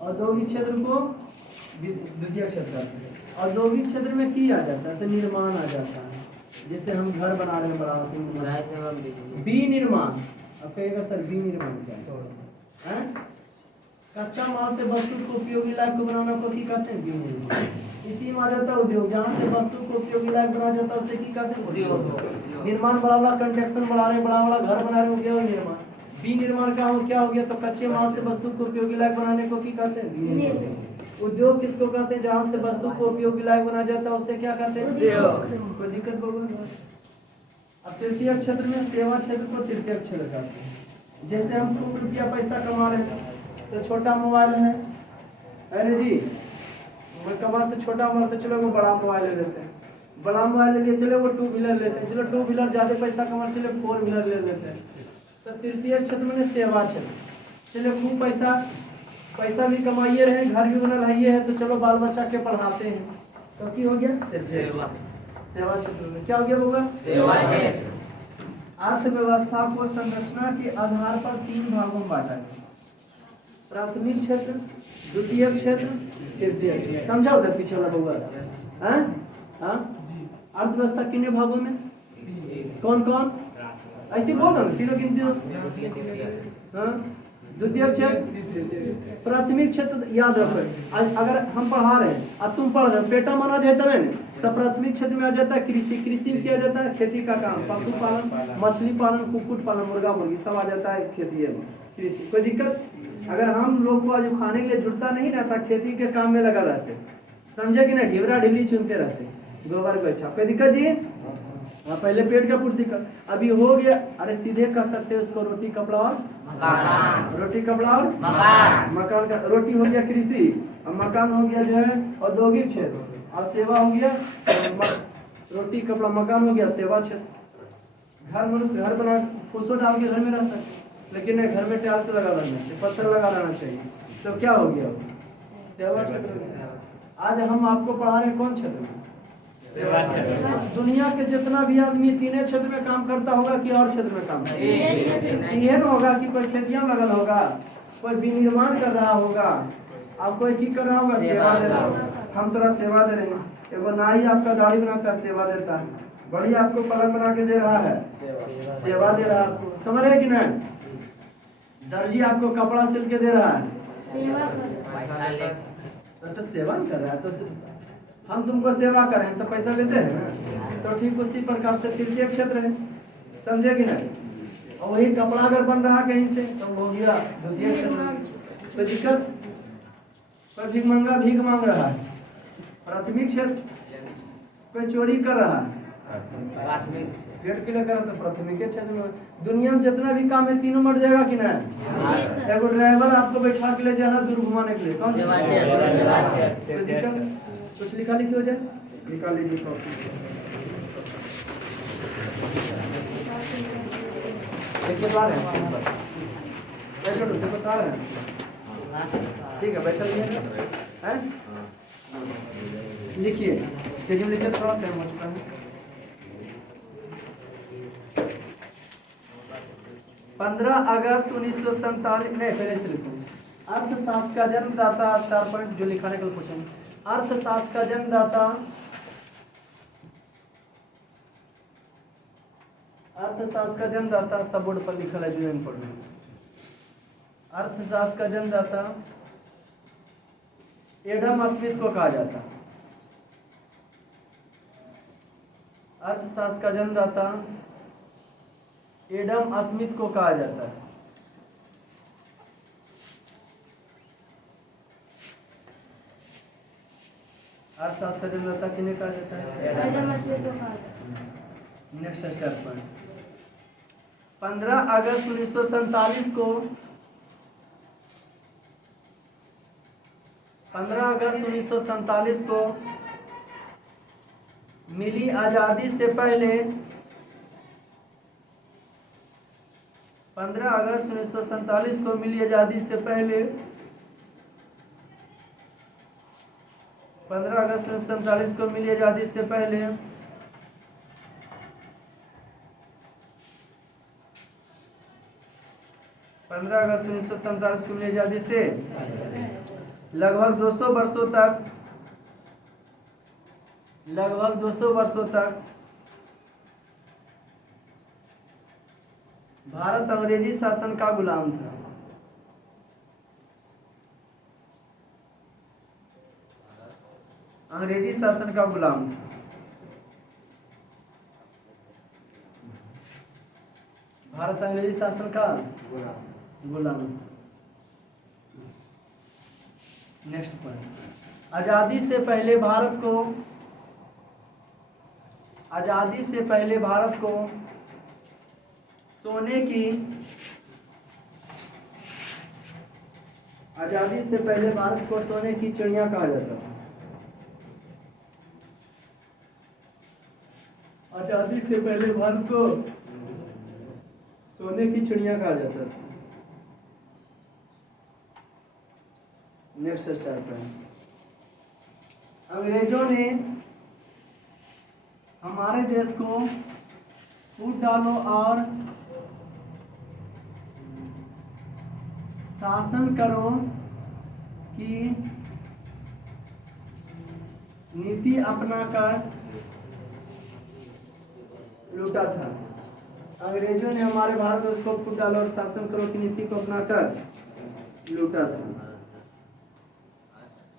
औद्योगिक क्षेत्र को द्वितीय क्षेत्र कहते हैं। औद्योगिक क्षेत्र में की आ जाता है तो निर्माण आ जाता है, जैसे हम घर बना रहे हैं बड़ा विनिर्माण। अब कहेगा सर विनिर्माण क्या है? कच्चा माल से वस्तु को उपयोगी लायक को बनाना को की कहते हैं? विनिर्माण। इसी में आ जाता है उद्योग, जहाँ से वस्तु को उपयोगी लायक बनाया जाता है उसे की कहते हैं? उद्योग। निर्माण, बड़ा कंस्ट्रक्शन बना रहे हैं, बड़ा घर बना रहे हो गया निर्माण। विनिर्माण का क्या हो गया? तो कच्चे माल से वस्तु को उपयोगी लायक बनाने को की कहते हैं? विनिर्माण। उद्योग किसको कहते हैं? जहाँ से वस्तु को उपयोगी लायक बनाया जाता है उसे क्या कहते हैं? उद्योग। कोई दिक्कत बोलो। अब तृतीय क्षेत्र में सेवा क्षेत्र को तृतीय क्षेत्र कहते हैं। जैसे हम खूब रुपया पैसा कमा रहे हैं तो छोटा मोबाइल है, अरे जी मैं कमा तो छोटा मोबाइल, तो चलो वो बड़ा मोबाइल ले लेते हैं। बड़ा मोबाइल ले लिए, चलो वो 2 व्हीलर लेते हैं। चलो 2 व्हीलर ज्यादा पैसा कमा, चलो 4 व्हीलर ले लेते हैं। तो तृतीय क्षेत्र में सेवा क्षेत्र, चलो खूब पैसा भी कमाइए रहे, घर भी बना रही है, तो चलो बाल बच्चा के पढ़ाते हैं। तो की हो गया? सेवा क्षेत्र में क्या हो गया होगा? सेवा क्षेत्र। अर्थव्यवस्था को संरचना के आधार पर 3 भागों में बांटा गया। प्राथमिक क्षेत्र, द्वितीय क्षेत्र, तृतीय क्षेत्र। समझा उधर पीछे वाला होगा? अर्थव्यवस्था कितने भागों में? कौन कौन? ऐसे बोल रहा तीनों गिनती हो। द्वितीय क्षेत्र, प्राथमिक क्षेत्र याद रखो। अगर हम पढ़ा रहे हैं और तुम पढ़ रहे हो, पेटा माना जाए तब है तो प्राथमिक क्षेत्र में आ जाता है कृषि। कृषि में किया जाता है खेती का काम, पशुपालन, मछली पालन, कुक्कुट पालन, मुर्गा मुर्गी सब आ जाता है खेती में, कृषि। कोई दिक्कत? अगर हम लोग को जो खाने के लिए जुड़ता नहीं रहता, खेती के काम में लगा रहते, समझे कि नहीं? ढिबरा ढिबरी चुनते रहते, गोबर को। अच्छा, कोई दिक्कत जी? पहले पेट का पूर्ति कर, अभी हो गया। अरे सीधे कर सकते हो उसको, रोटी कपड़ा और मकान। रोटी कपड़ा और मकान का। रोटी हो गया कृषि, और मकान हो गया जो है औद्योगिक क्षेत्र, और सेवा हो गया रोटी कपड़ा मकान हो गया सेवा क्षेत्र। घर मनुष्य घर बना फूसो डाल के घर में रह सकते, लेकिन नहीं, घर में टाइल्स लगा रहना चाहिए, पत्थर लगा रहना चाहिए। तो क्या हो गया? सेवा क्षेत्र। आज हम आपको पढ़ा रहे कौन क्षेत्र में? सेवा क्षेत्र। दुनिया के जितना भी आदमी 3 क्षेत्र में काम करता होगा कि और क्षेत्र में काम करता होगा? कि कोई खेतियां लगल होगा, कोई विनिर्माण कर रहा होगा, अब कोई की कर रहा होगा? सेवा दे रहा होगा। हम थोड़ा सेवा दे रहे हैं। एगो नाई आपका दाढ़ी बनाता है, सेवा देता है। बढ़िया आपको पलंग बना के दे रहा है, सेवा दे रहा है आपको। समझ रहे कि नहीं? दर्जी आपको कपड़ा सिल के दे रहा है, सेवा कर। तो सेवा कर रहा है। तो हम तुमको सेवा कर रहे हैं तो पैसा देते हैं ना। तो ठीक उसी प्रकार से तृतीय क्षेत्र है, समझे कि नहीं? और वही कपड़ा अगर बन रहा कहीं से तो हो गया द्वितीय भीख क्षेत्र। मांग चुका। कोई दिक्कत? कोई भीख मांग रहा है। प्राथमिक क्षेत्र कोई चोरी कर रहा है, प्राथमिक पेट के लिए कर रहा तो प्राथमिक क्षेत्र में। दुनिया में जितना भी काम है तीनों मर जाएगा कि नहीं? जी सर। एगो ड्राइवर आपको बैठा के ले जाना दूर घुमाने के लिए, कौन सा? सेवा क्षेत्र। कोई दिक्कत? कुछ लिखा लिखी हो जाए, लिखा लीजिए कॉपी। देखिए बाहर है सिंपल, बैठो देखो कहाँ है, ठीक है बैठा लिए हैं? लिखिए, देखिए लिखिए थोड़ा टाइम हो चुका है। 15 अगस्त 1947 नहीं पहले से लिखो। अर्थशास्त्र का जन्मदाता, स्टार पॉइंट जो लिखाने के लिए पूछेंगे। अर्थशास्त्र का जन्मदाता, अर्थशास्त्र का जन्मदाता सब बोर्ड पर लिखा है जो इम्पोर्टेंट। अर्थशास्त्र का जन्मदाता एडम स्मिथ को कहा जाता है। अर्थशास्त्र का जन्मदाता एडम स्मिथ को कहा जाता है। अर्थशास्त्र का जन्मदाता किन्हें कहा जाता है? एडम स्मिथ को कहा जाता है। नेक्स्ट स्टेप पर 15 अगस्त 1947 को 15 अगस्त 1947 को मिली आजादी से पहले 15 अगस्त 1947 को मिली आजादी से पहले 15 अगस्त 1947 को मिली आजादी से पहले 15 अगस्त 1947 को मिली आजादी से लगभग 200 वर्षों तक भारत अंग्रेजी शासन का गुलाम था। अंग्रेजी शासन का गुलाम था। भारत अंग्रेजी शासन का गुलाम। नेक्स्ट पॉइंट, आजादी से पहले भारत को सोने की चिड़िया कहा जाता था। आजादी से पहले भारत को सोने की चिड़िया कहा जाता था। नेक्स्ट स्टेप है, अंग्रेजों ने हमारे देश को फूट डालो और शासन करो की नीति अपनाकर लूटा था। अंग्रेजों ने हमारे भारत देश को फूट डालो और शासन करो की नीति को अपनाकर लूटा था।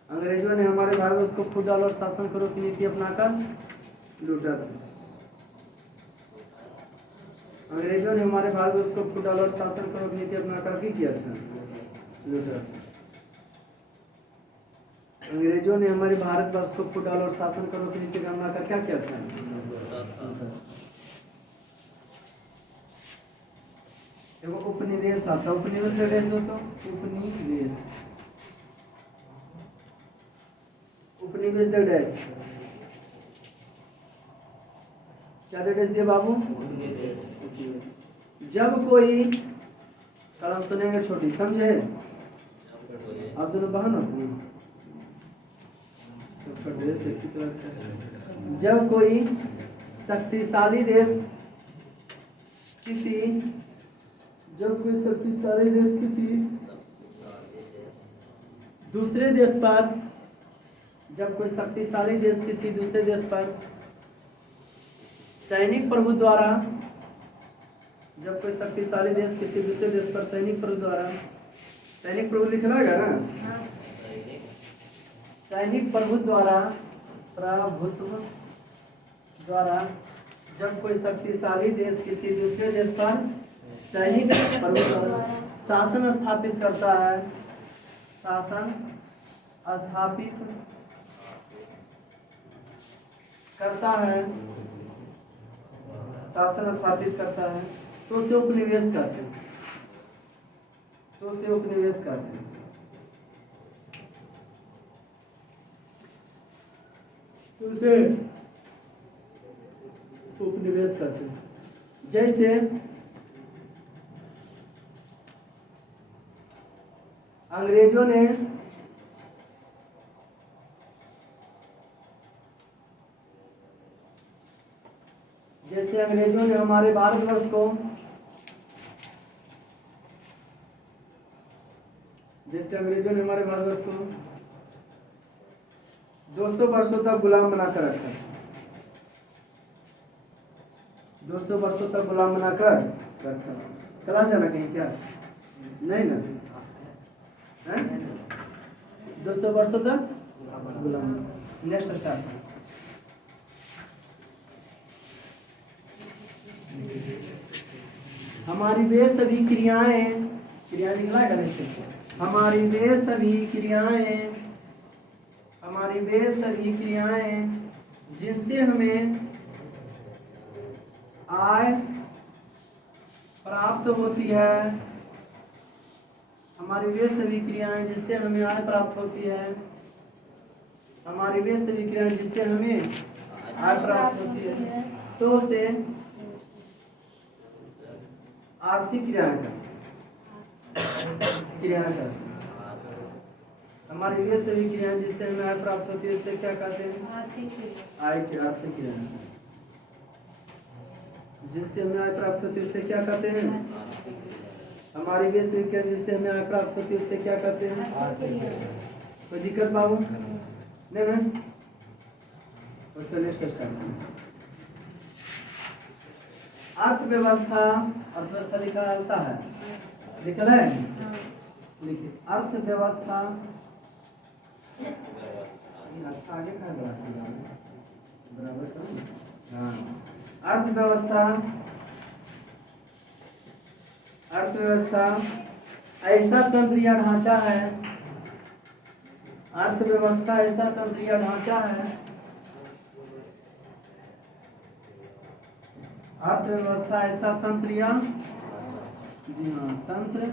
अंग्रेजों ने हमारे भारत देश को फूट डालो और शासन करो की नीति अपनाकर लूटा था। अंग्रेजों ने हमारे भारत देश को फूट डालो और शासन करो की नीति अपनाकर क्या किया था? लूटा था। अंग्रेजों ने हमारे भारत वर्ष को फूट डालो और शासन करो की नीति अपनाकर क्या किया था? देखो उपनिवेश आता, उपनिवेश का देश दोस्तों, उपनिवेश द डैश क्या डैश दिया बाबू? जब कोई कलम सुनेंगे छोटी, समझे? आप दोनों बहन हो, सबका ड्रेस एक ही तरह का। जब कोई शक्तिशाली देश किसी दूसरे देश पर, जब कोई शक्तिशाली देश किसी दूसरे देश पर सैनिक प्रभु द्वारा, जब कोई शक्तिशाली देश किसी दूसरे देश पर सैनिक प्रभु द्वारा, सैनिक प्रभु लिख रहा है ना, सैनिक प्रभु द्वारा, प्रभुत्व द्वारा, जब कोई शक्तिशाली देश किसी दूसरे देश पर सैनिक प्रभुत्व शासन स्थापित करता है, शासन स्थापित करता है, शासन स्थापित करता है, तो उसे उपनिवेश कहते हैं, तो उसे उपनिवेश कहते हैं। तो उसे उपनिवेश कहते हैं। जैसे अंग्रेजों ने हमारे भारतवर्ष को, हमारे भारतवर्ष को 200 वर्षों तक गुलाम बनाकर रखा, 200 वर्षों तक गुलाम बनाकर रखा। चला जाना कहीं क्या? नहीं ना, 200 वर्षों तक गुलाम। Next start. हमारी वे सभी क्रियाएं, क्रिया निकला गले से, हमारी वे सभी क्रियाएं जिनसे हमें आय प्राप्त होती है, हमारी वे सभी क्रियाएं जिससे हमें आय प्राप्त होती है, हमारी वे सभी क्रियाएं जिससे हमें आय प्राप्त होती है, तो उसे आर्थिक क्रियाएं करते हैं। हमारी वे सभी क्रियाएं जिससे हमें आय प्राप्त होती है, उससे क्या कहते हैं? आर्थिक क्रियाएं। जिससे हमें आय प्राप्त होती है उससे क्या कहते हैं? हमारी वे सभी क्रियाएं जिससे हमें आय प्राप्त होती है उससे क्या कहते हैं? कोई दिक्कत बाबू? नहीं मैम, उससे नेक्स्ट स्टार्ट। अर्थव्यवस्था लिखा रहता है, लिखल है, लिखिए अर्थव्यवस्था। आगे का बराबर का, हाँ। अर्थव्यवस्था ऐसा तंत्र या ढांचा है, अर्थव्यवस्था ऐसा तंत्र या ढांचा है, अर्थव्यवस्था ऐसा तंत्र या, जी हाँ, तंत्र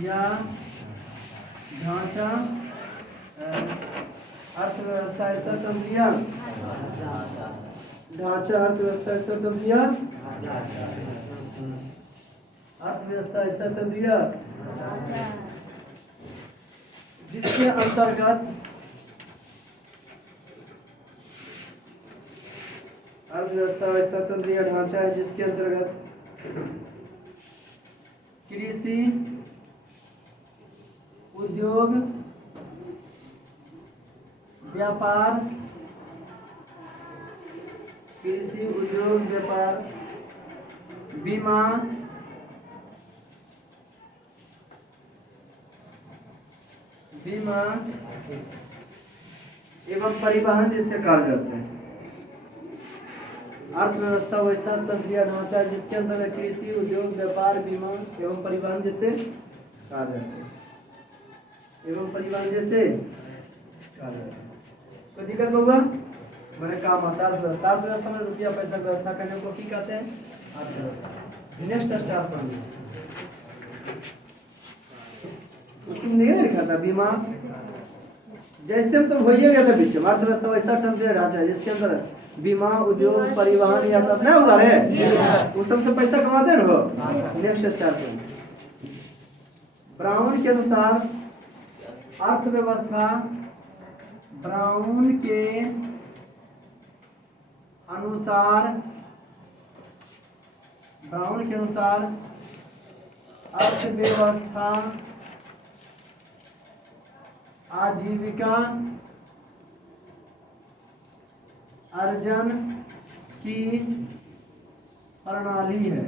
या ढांचा, अर्थव्यवस्था ऐसा तंत्र या ढांचा, अर्थव्यवस्था ऐसा तंत्र या, अर्थव्यवस्था ऐसा तंत्र या जिसके अंतर्गत, अर्थव्यवस्था ऐसा तंत्र या ढांचा है जिसके अंतर्गत कृषि, उद्योग, व्यापार, कृषि, उद्योग, व्यापार, बीमा, एवं परिवहन जैसे कार्य करते हैं। अर्थव्यवस्था वैसा तंत्र या ढांचा जिसके अंतर्गत कृषि, उद्योग, व्यापार, बीमा एवं परिवहन जैसे कार्य करते हैं, एवं परिवहन जैसे कार्य करते हैं। कोई दिक्कत होगा? मैंने काम आता अर्थव्यवस्था, अर्थव्यवस्था में रुपया पैसा व्यवस्था करने को क्या कहते हैं? अर्थव्यवस्था। नेक्स्ट स्टार्ट पढ़िए, उसमें नहीं लिखा था बीमा, जैसे हम तो हो ही गया था बीच में। अर्थव्यवस्था वैसा तंत्र या ढांचा है जिसके अंदर बीमा, उद्योग, परिवहन या तब नहीं हुआ है, वो सबसे पैसा कमाते हैं ना। नेक्स्ट स्टार्ट पढ़िए। ब्राउन के अनुसार अर्थव्यवस्था, ब्राउन के अनुसार अर्थव्यवस्था आजीविका अर्जन की प्रणाली है।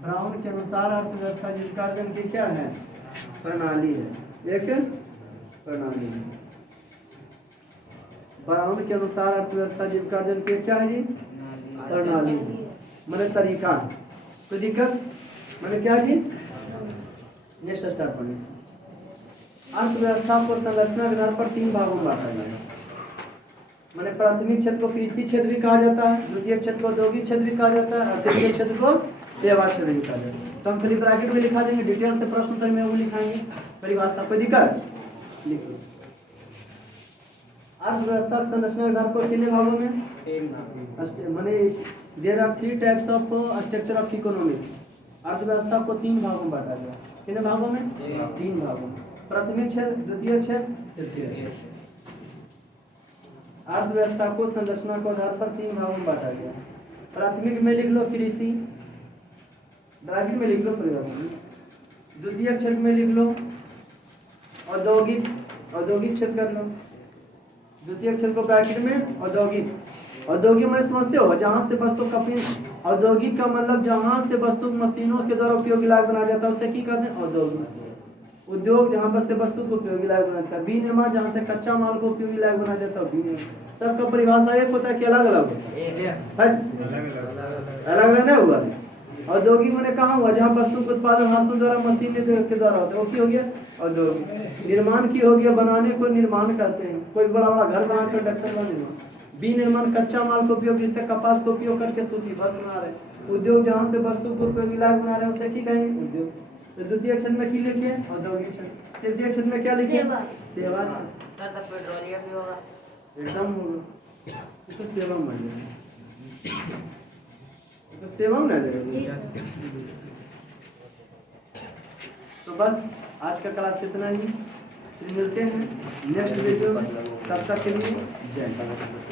ब्राउन के अनुसार अर्थव्यवस्था आजीविका अर्जन की क्या है? प्रणाली है, एक प्रणाली है। ब्राउन के अनुसार अर्थव्यवस्था आजीविका अर्जन की क्या है जी? प्रणाली, मतलब तरीका, कोई दिक्कत? मैंने क्या जी? नेक्स्ट स्टार्ट पढ़े। अर्थव्यवस्था को संरचना के आधार पर 3 भागों में बांटा गया है। मैंने प्राथमिक क्षेत्र को कृषि क्षेत्र भी कहा जाता है, द्वितीय क्षेत्र को औद्योगिक क्षेत्र भी कहा जाता है और तृतीय क्षेत्र को सेवा क्षेत्र भी कहा जाता है। तो हम खाली ब्रैकेट में लिखा देंगे, डिटेल से प्रश्न उत्तर में वो लिखाएंगे। परिभाषा कोई दिक्कत? लिखो। अर्थव्यवस्था की संरचना के आधार पर कितने भागों में? 3 भाग। माने there are 3 types of structure of economics. अर्थव्यवस्था को 3 भागों में बांटा गया। कितने भागों में? 3 भागों में। प्राथमिक क्षेत्र, द्वितीय क्षेत्र, तृतीय क्षेत्र। अर्थव्यवस्था को संरचना के आधार पर 3 भागों में बांटा गया। प्राथमिक में लिख लो कृषि, ब्रैकेट में लिख लो पर्यावरण। द्वितीय क्षेत्र में लिख लो औद्योगिक, औद्योगिक क्षेत्र कर लो। द्वितीय क्षेत्र को ब्रैकेट में औद्योगिक। औद्योगिक में समझते हो जहां से वस्तु का औद्योगिक का मतलब जहां से वस्तु मशीनों के द्वारा उपयोगी लायक बनाया जाता है उसे क्या कहते हैं? औद्योगिक। उद्योग जहाँ पर से वस्तु को उपयोगी लायक बनाता है। विनिर्माण जहाँ से कच्चा माल को उपयोगी लायक बनाया जाता है विनिर्माण। सबका परिभाषा एक होता है कि अलग अलग होता है? अलग अलग नहीं हुआ। औद्योगिक मैंने कहा हुआ जहाँ वस्तु के उत्पादन हाथों द्वारा मशीन के द्वारा होता है वो की हो गया औद्योगिक। निर्माण की हो गया बनाने को निर्माण करते हैं, कोई बड़ा बड़ा घर बना कंस्ट्रक्शन का निर्माण। विनिर्माण कच्चा माल को उपयोग, जिससे कपास को उपयोग करके सूती वस्त्र बना रहे। उद्योग जहाँ से वस्तु को उपयोगी लायक बना रहे हैं उसे की कहेंगे? उद्योग। तो द्वितीय क्षेत्र में की लिखिए औद्योगिक क्षेत्र। तृतीय क्षेत्र में क्या लिखिए? सेवा क्षेत्र। सर तो पेट्रोलियम भी होगा? एकदम होगा। तो सेवा में जाएगा, तो सेवा में जाएगा। तो बस आज का क्लास इतना ही, फिर मिलते हैं नेक्स्ट वीडियो में। तब तक के लिए जय हिंद।